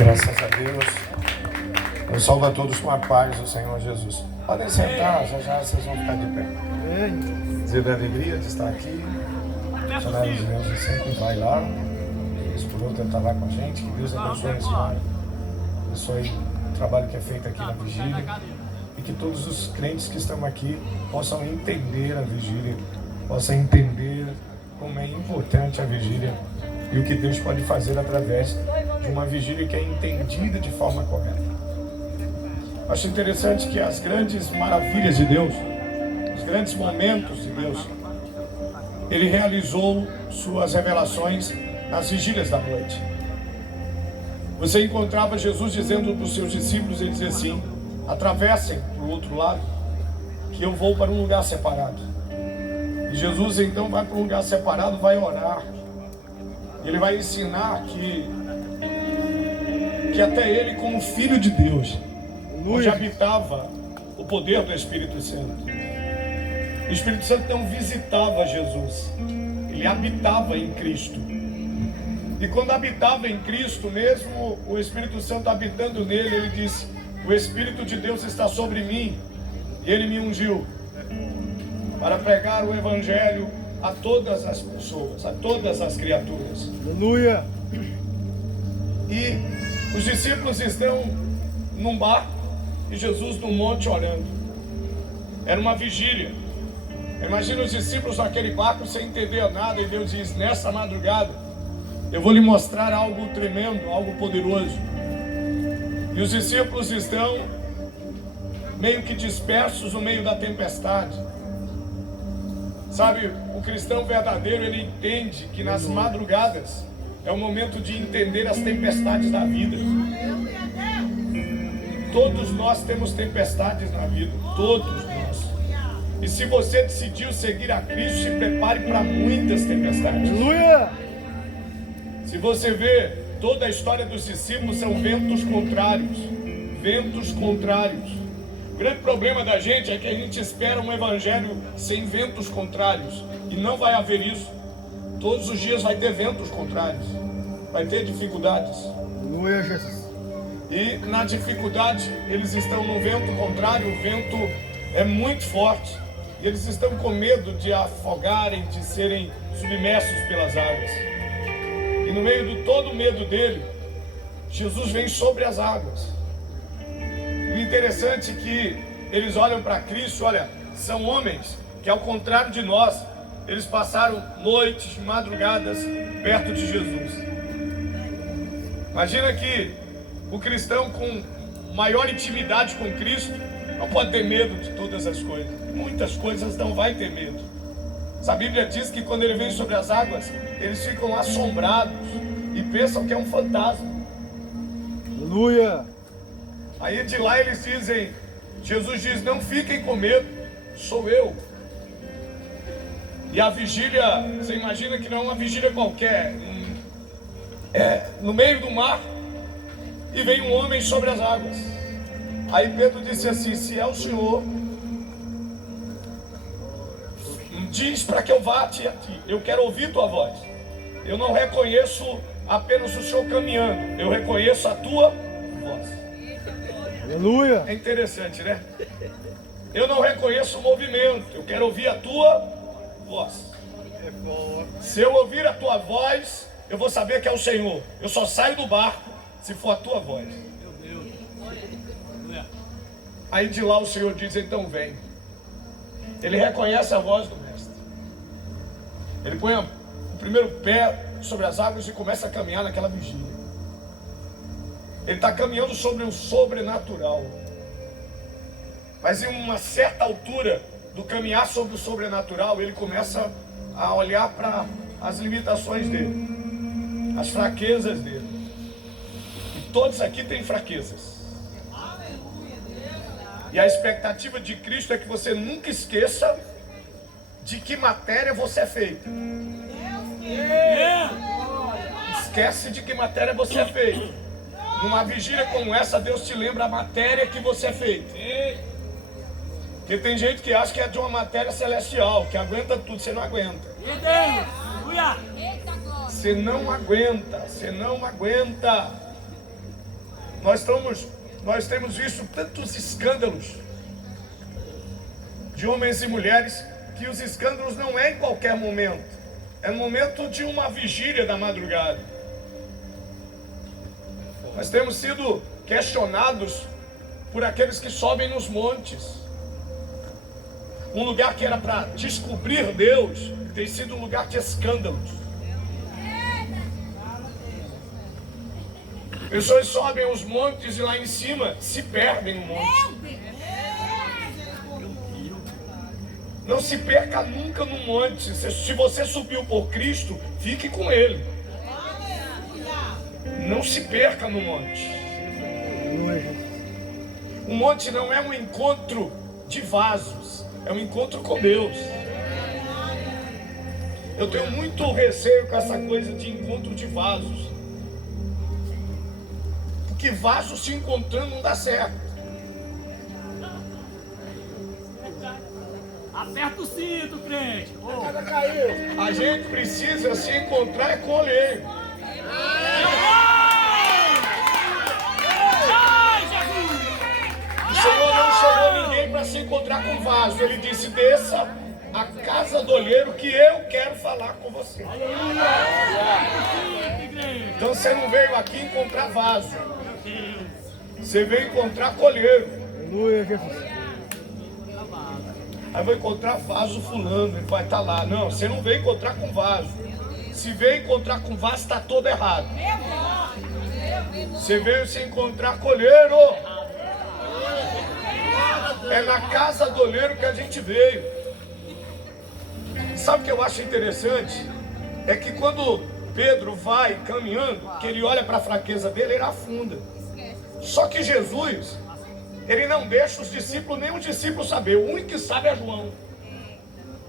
Graças a Deus. Eu salvo a todos com a paz do Senhor Jesus. Podem sentar, já vocês vão ficar de pé. Dizer da alegria de estar aqui. Chamar os Deus sempre vai lá. Esse por outro está lá com a gente. Que Deus abençoe esse lar. Abençoe o trabalho que é feito aqui na vigília. E que todos os crentes que estão aqui possam entender a vigília, possam entender como é importante a vigília e o que Deus pode fazer através de uma vigília que é entendida de forma correta. Acho interessante que as grandes maravilhas de Deus, os grandes momentos de Deus, Ele realizou suas revelações nas vigílias da noite. Você encontrava Jesus dizendo para os seus discípulos, ele dizia assim: atravessem para o outro lado, que eu vou para um lugar separado. E Jesus então vai para um lugar separado, vai orar. Ele vai ensinar que até ele, como Filho de Deus, onde habitava o poder do Espírito Santo. O Espírito Santo não visitava Jesus, ele habitava em Cristo. E quando habitava em Cristo, mesmo o Espírito Santo habitando nele, ele disse: o Espírito de Deus está sobre mim, e ele me ungiu para pregar o Evangelho a todas as pessoas, a todas as criaturas. Aleluia! E os discípulos estão num barco e Jesus no monte orando. Era uma vigília. Imagina os discípulos naquele barco sem entender nada, e Deus diz: nessa madrugada eu vou lhe mostrar algo tremendo, algo poderoso. E os discípulos estão meio que dispersos no meio da tempestade. Sabe, o cristão verdadeiro, ele entende que nas madrugadas é o momento de entender as tempestades da vida. Todos nós temos tempestades na vida, todos nós. E se você decidiu seguir a Cristo, se prepare para muitas tempestades. Aleluia! Se você vê toda a história dos discípulos, são ventos contrários. Ventos contrários. O grande problema da gente é que a gente espera um evangelho sem ventos contrários. E não vai haver isso. Todos os dias vai ter ventos contrários. Vai ter dificuldades. Aleluia, Jesus. E na dificuldade, eles estão no vento contrário. O vento é muito forte. E eles estão com medo de afogarem, de serem submersos pelas águas. E no meio de todo o medo dele, Jesus vem sobre as águas. E o interessante é que eles olham para Cristo, olha, são homens que, ao contrário de nós, eles passaram noites, madrugadas perto de Jesus. Imagina que o cristão com maior intimidade com Cristo não pode ter medo de todas as coisas. Muitas coisas não vai ter medo. A Bíblia diz que quando ele vem sobre as águas, eles ficam assombrados e pensam que é um fantasma. Aleluia! Aí de lá eles dizem, Jesus diz: não fiquem com medo, sou eu. E a vigília, você imagina que não é uma vigília qualquer, no meio do mar, e vem um homem sobre as águas. Aí Pedro disse assim: se é o Senhor, diz para que eu vá a ti, eu quero ouvir tua voz. Eu não reconheço apenas o Senhor caminhando, eu reconheço a tua voz. Aleluia! É interessante, né? Eu não reconheço o movimento, eu quero ouvir a tua voz. Se eu ouvir a tua voz, eu vou saber que é o Senhor. Eu só saio do barco se for a tua voz. Aí de lá o Senhor diz: então vem. Ele reconhece a voz do mestre. Ele põe o primeiro pé sobre as águas e começa a caminhar naquela vigília. Ele está caminhando sobre o sobrenatural. Mas em uma certa altura do caminhar sobre o sobrenatural, ele começa a olhar para as limitações dele, as fraquezas dele. E todos aqui têm fraquezas. E a expectativa de Cristo é que você nunca esqueça de que matéria você é feito. Esquece de que matéria você é feito. Numa vigília como essa, Deus te lembra a matéria que você é feito. Porque tem gente que acha que é de uma matéria celestial, que aguenta tudo. Você não aguenta. Você não aguenta. Você não aguenta. Nós temos visto tantos escândalos de homens e mulheres, que os escândalos não é em qualquer momento, é no momento de uma vigília da madrugada. Nós temos sido questionados por aqueles que sobem nos montes. Um lugar que era para descobrir Deus tem sido um lugar de escândalos. Pessoas sobem os montes e lá em cima se perdem no monte. Não se perca nunca no monte. Se você subiu por Cristo, fique com Ele. Não se perca no monte. O monte não é um encontro de vasos, é um encontro com Deus. Eu tenho muito receio com essa coisa de encontro de vasos. Porque vasos se encontrando não dá certo. Aperta o cinto, crente. A gente precisa se encontrar com o oleiro. O Senhor não chamou ninguém para se encontrar com vaso. Ele disse: desça a casa do oleiro que eu quero falar com você. Então você não veio aqui encontrar vaso. Você veio encontrar colheiro. Aleluia, Jesus. Aí vai encontrar vaso fulano, ele vai estar lá. Não, você não veio encontrar com vaso. Se veio encontrar com vaso, está todo errado. Você veio se encontrar colheiro. É na casa do oleiro que a gente veio. Sabe o que eu acho interessante? É que quando Pedro vai caminhando, que ele olha para a fraqueza dele, ele afunda. Só que Jesus, ele não deixa os discípulos, nem os discípulos saber. O único que sabe é João.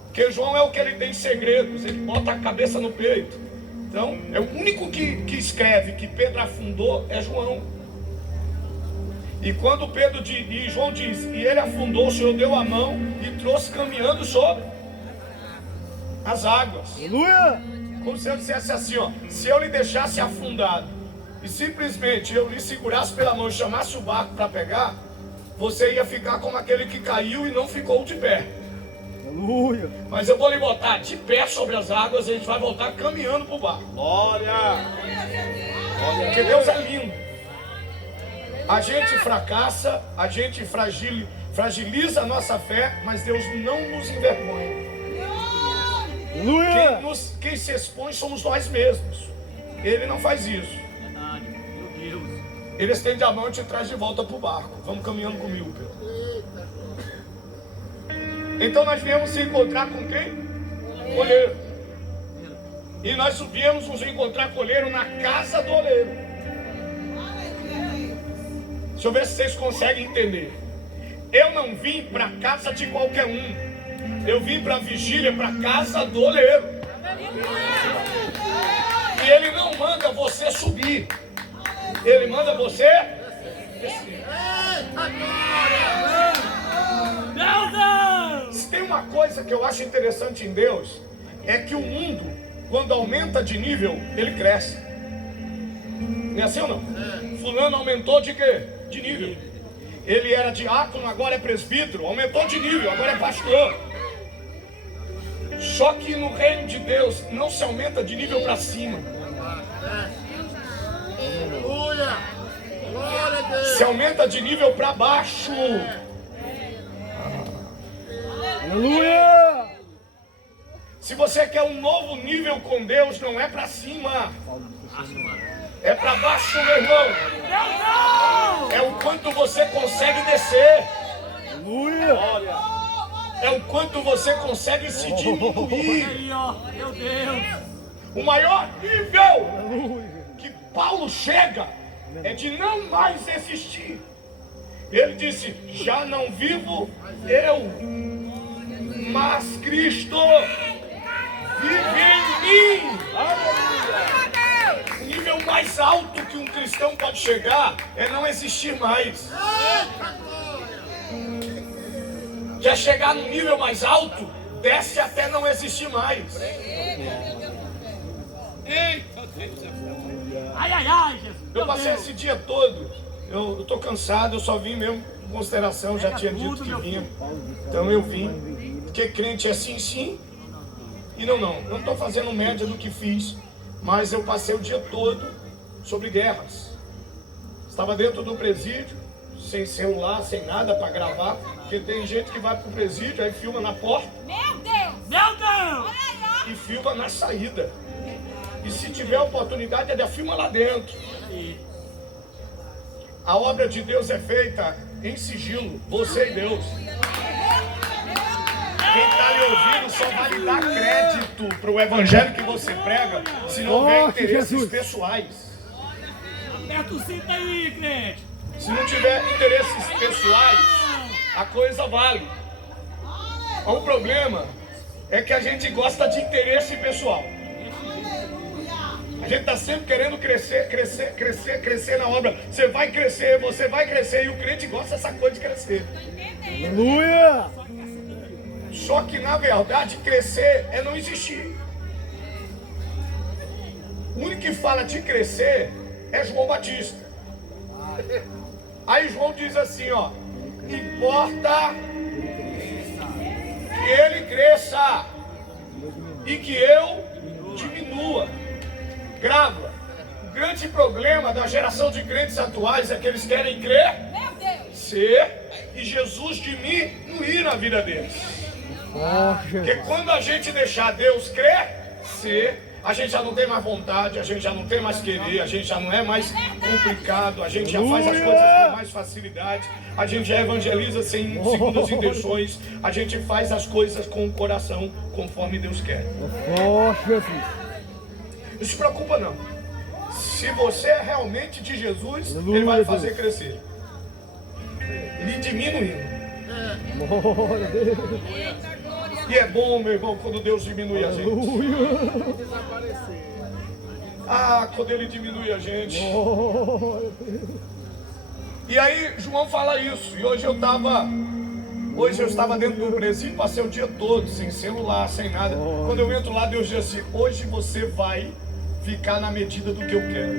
Porque João é o que ele tem segredos, ele bota a cabeça no peito. Então, é o único que escreve que Pedro afundou é João. E quando João diz, e ele afundou, o Senhor deu a mão e trouxe caminhando sobre as águas. Aleluia! Como se eu dissesse assim, ó, se eu lhe deixasse afundado e simplesmente eu lhe segurasse pela mão e chamasse o barco para pegar, você ia ficar como aquele que caiu e não ficou de pé. Aleluia! Mas eu vou lhe botar de pé sobre as águas e a gente vai voltar caminhando para o barco. Glória! Porque Deus é lindo. A gente fracassa, a gente fragiliza a nossa fé, mas Deus não nos envergonha. Aleluia! Quem se expõe somos nós mesmos. Ele não faz isso. Verdade, meu Deus. Ele estende a mão e te traz de volta para o barco. Vamos caminhando comigo, Pedro. Então nós viemos se encontrar com quem? Oleiro. E nós viemos nos encontrar com o oleiro na casa do oleiro. Deixa eu ver se vocês conseguem entender. Eu não vim para a casa de qualquer um. Eu vim para a vigília, para a casa do oleiro. E ele não manda você subir. Ele manda você descer. Se tem uma coisa que eu acho interessante em Deus, é que o mundo, quando aumenta de nível, ele cresce. Não é assim ou não? Fulano aumentou de quê? De nível. Ele era diácono, agora é presbítero. Aumentou de nível, agora é pastor. Só que no reino de Deus não se aumenta de nível para cima. Se aumenta de nível para baixo. Aleluia! Se você quer um novo nível com Deus, não é para cima, é para baixo, meu irmão. É o quanto você consegue descer. Aleluia! É o quanto você consegue se diminuir. Aí, ó, meu Deus. O maior nível que Paulo chega é de não mais existir. Ele disse: já não vivo eu, mas Cristo vive em mim. O nível mais alto que um cristão pode chegar é não existir mais. Quer chegar no nível mais alto? Desce até não existir mais. Ai, ai, ai, Jesus. Eu passei esse dia todo Eu tô cansado, eu só vim mesmo em consideração, já tinha dito que vinha. Então eu vim. Porque crente é sim, sim e não, não. Eu não estou fazendo média do que fiz, mas eu passei o dia todo sobre guerras. Estava dentro do presídio, sem celular, sem nada para gravar, porque tem gente que vai pro presídio, aí filma na porta. Meu Deus! Meu Deus! E filma na saída. E se tiver oportunidade, ainda filma lá dentro. A obra de Deus é feita em sigilo, você e Deus. Quem está lhe ouvindo só vai lhe dar crédito para o evangelho que você prega, se não houver interesses pessoais. Aperta o cinto aí, crente. Se não tiver interesses pessoais, a coisa vale. O problema é que a gente gosta de interesse pessoal. A gente está sempre querendo crescer na obra. Você vai crescer, e o crente gosta dessa coisa de crescer. Aleluia! Só que na verdade crescer é não existir. O único que fala de crescer é João Batista. Aí João diz assim, ó: importa que ele cresça e que eu diminua. Grava. O grande problema da geração de crentes atuais é que eles querem crer, ser e Jesus diminuir na vida deles. Porque quando a gente deixar Deus crescer, a gente já não tem mais vontade, a gente já não tem mais querer, a gente já não é mais complicado, a gente já faz as coisas com mais facilidade, a gente já evangeliza sem segundas intenções, a gente faz as coisas com o coração conforme Deus quer. Não se preocupa não. Se você é realmente de Jesus, Ele vai fazer crescer. Lhe diminuindo. E é bom, meu irmão, quando Deus diminui a gente. Ah, quando Ele diminui a gente. E aí João fala isso. E hoje eu estava dentro do presídio, passei o dia todo, sem celular, sem nada. Quando eu entro lá, Deus diz assim: hoje você vai ficar na medida do que eu quero.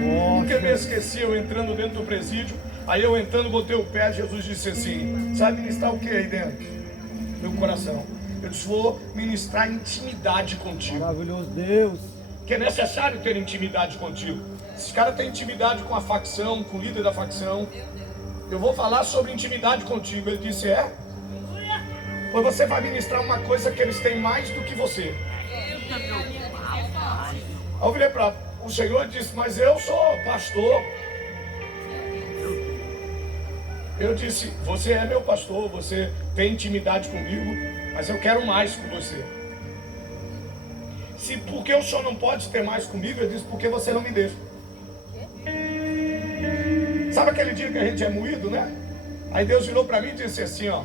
Nunca me esqueci, eu entrando dentro do presídio. Aí eu entrando, botei o pé, Jesus disse assim: sabe ministrar o que aí dentro? Meu coração. Eu disse: vou ministrar intimidade contigo. Maravilhoso Deus. Que é necessário ter intimidade contigo. Esses caras têm intimidade com a facção, com o líder da facção. Eu vou falar sobre intimidade contigo. Ele disse: é? Pois você vai ministrar uma coisa que eles têm mais do que você. Aí eu virei para o Senhor e disse: mas eu sou pastor. Eu disse: você é meu pastor, você tem intimidade comigo, mas eu quero mais com você. Se porque o senhor não pode ter mais comigo, eu disse: porque você não me deixa. Sabe aquele dia que a gente é moído, né? Aí Deus virou para mim e disse assim, ó: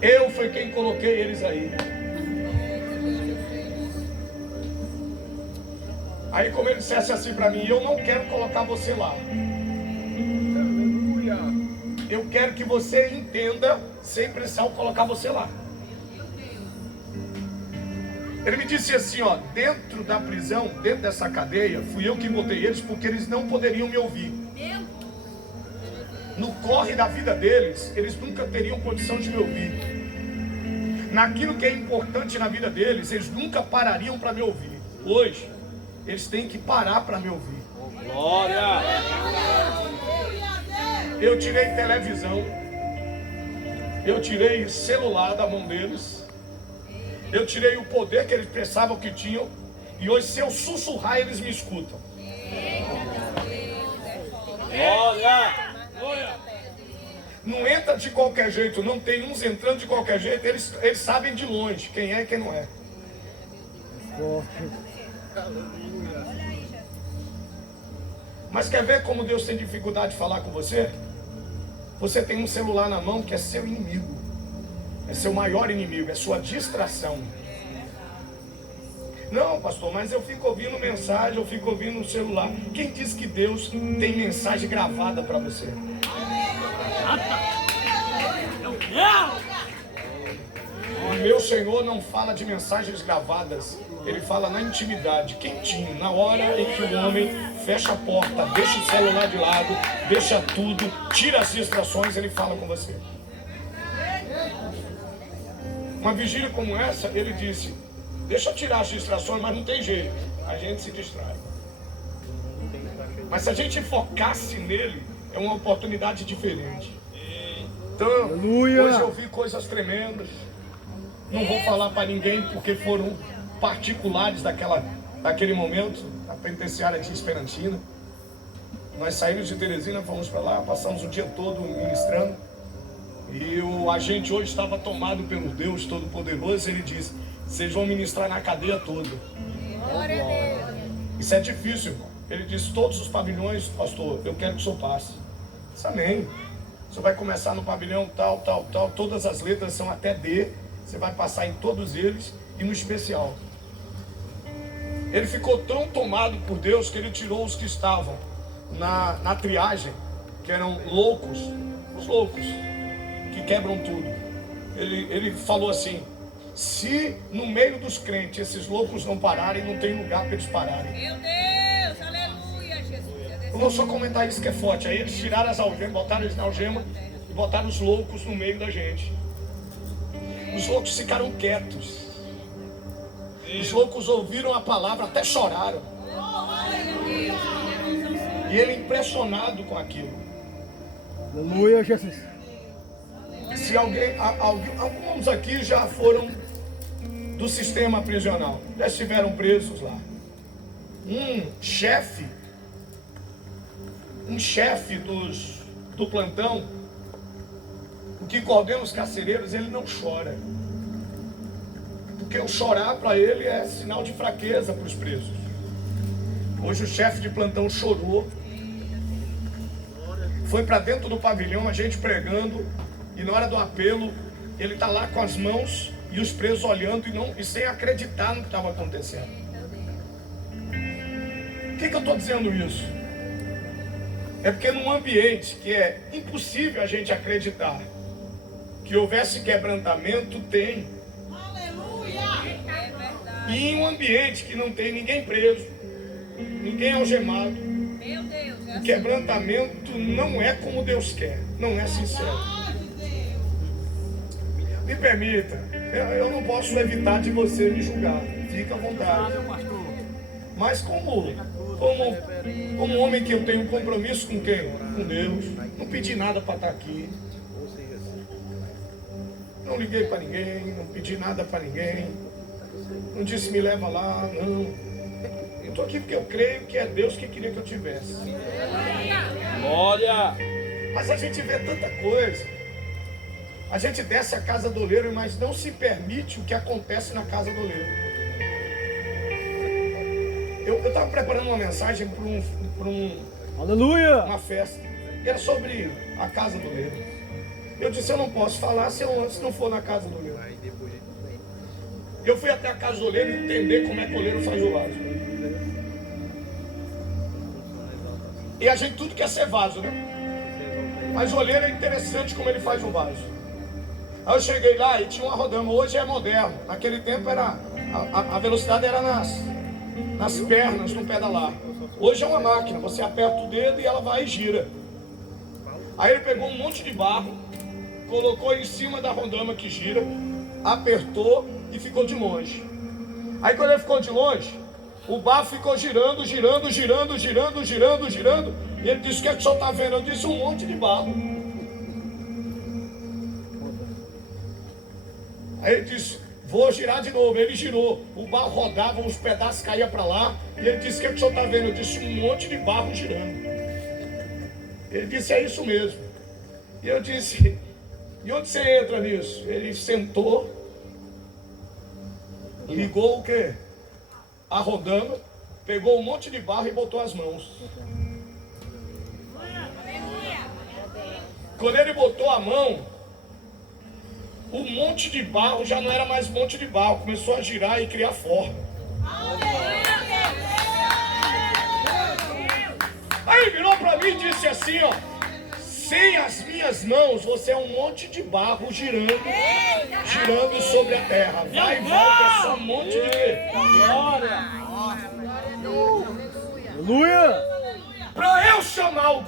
eu fui quem coloquei eles aí. Aí como ele dissesse assim para mim: eu não quero colocar você lá. Eu quero que você entenda, sem pressão, colocar você lá. Ele me disse assim, ó: dentro da prisão, dentro dessa cadeia, fui eu que botei eles porque eles não poderiam me ouvir. No corre da vida deles, eles nunca teriam condição de me ouvir. Naquilo que é importante na vida deles, eles nunca parariam para me ouvir. Hoje, eles têm que parar para me ouvir. Glória! Eu tirei televisão, eu tirei celular da mão deles, eu tirei o poder que eles pensavam que tinham, e hoje, se eu sussurrar, eles me escutam. Glória! Não entra de qualquer jeito, não tem uns entrando de qualquer jeito, eles sabem de longe quem é e quem não é. Mas quer ver como Deus tem dificuldade de falar com você? Você tem um celular na mão que é seu inimigo, é seu maior inimigo, é sua distração. Não, pastor, mas eu fico ouvindo mensagem, eu fico ouvindo no celular. Quem diz que Deus tem mensagem gravada para você? O meu Senhor não fala de mensagens gravadas, Ele fala na intimidade, quentinho, na hora em que o homem fecha a porta, deixa o celular de lado, deixa tudo, tira as distrações, ele fala com você. Uma vigília como essa, ele disse, deixa eu tirar as distrações, mas não tem jeito, a gente se distrai. Mas se a gente focasse nele, é uma oportunidade diferente. Então, Aleluia. hoje eu vi coisas tremendas. Não vou falar para ninguém porque foram particulares daquele momento, na penitenciária de Esperantina. Nós saímos de Teresina, fomos para lá, passamos o dia todo ministrando. E o agente hoje estava tomado pelo Deus Todo-Poderoso. Ele disse, vocês vão ministrar na cadeia toda. Glória a Deus. Isso é difícil, irmão. Ele disse, todos os pavilhões, pastor, eu quero que o senhor passe. Isso, amém. Você vai começar no pavilhão tal, tal, tal. Todas as letras são até D. Você vai passar em todos eles e no especial. Ele ficou tão tomado por Deus que ele tirou os que estavam na triagem, que eram loucos, os loucos, que quebram tudo. Ele falou assim, se no meio dos crentes esses loucos não pararem, não tem lugar para eles pararem. Meu Deus, aleluia, Jesus. Eu vou só comentar isso que é forte. Aí eles tiraram as algemas, botaram eles na algema e botaram os loucos no meio da gente. Os loucos ficaram quietos. Os loucos ouviram a palavra, até choraram. E ele impressionado com aquilo. Aleluia, Jesus. Se alguns aqui já foram do sistema prisional, já estiveram presos lá. Um chefe do plantão, o que coordena os carcereiros, ele não chora. Porque o chorar para ele é sinal de fraqueza para os presos. Hoje o chefe de plantão chorou. Foi para dentro do pavilhão, a gente pregando, e na hora do apelo, ele está lá com as mãos e os presos olhando e sem acreditar no que estava acontecendo. Por que eu estou dizendo isso? É porque num ambiente que é impossível a gente acreditar que houvesse quebrantamento, tem. E em um ambiente que não tem ninguém preso, ninguém algemado, Meu Deus, o quebrantamento não é como Deus quer, não é sincero. Me permita, eu não posso evitar de você me julgar, fica à vontade. Mas como homem que eu tenho um compromisso com quem? Com Deus. Não pedi nada para estar aqui. Não liguei para ninguém, não pedi nada para ninguém. Não disse me leva lá, não. Eu estou aqui porque eu creio que é Deus que queria que eu tivesse. Glória. Mas a gente vê tanta coisa. A gente desce a casa do oleiro, mas não se permite o que acontece na casa do oleiro. Eu estava preparando uma mensagem para Aleluia. uma festa. E era sobre a casa do oleiro. Eu disse, eu não posso falar se eu antes não for na casa do oleiro. Eu fui até a casa do oleiro entender como é que o oleiro faz o vaso. E a gente tudo quer ser vaso, né? Mas o oleiro é interessante como ele faz o vaso. Aí eu cheguei lá e tinha uma rodama. Hoje é moderno. Naquele tempo era a velocidade era nas pernas, no pedalar. Hoje é uma máquina. Você aperta o dedo e ela vai e gira. Aí ele pegou um monte de barro, colocou em cima da rodama que gira, apertou e ficou de longe. Aí quando ele ficou de longe, o barro ficou girando, girando, girando, girando, girando, girando. E ele disse, o que é que o senhor está vendo? Eu disse, um monte de barro. Aí ele disse, vou girar de novo. Ele girou, o barro rodava, os pedaços caíam para lá. E ele disse, o que é que o senhor está vendo? Eu disse, um monte de barro girando. Ele disse, é isso mesmo. E eu disse, e onde você entra nisso? Ele sentou, ligou o quê? A rodama, pegou um monte de barro e botou as mãos. Quando ele botou a mão, um monte de barro já não era mais monte de barro, começou a girar e criar forma. Aí ele virou para mim e disse assim, ó, sem as minhas mãos você é um monte de barro girando sobre a terra. Vai e volta, é só um monte de quê? Glória. Aleluia. para eu chamar o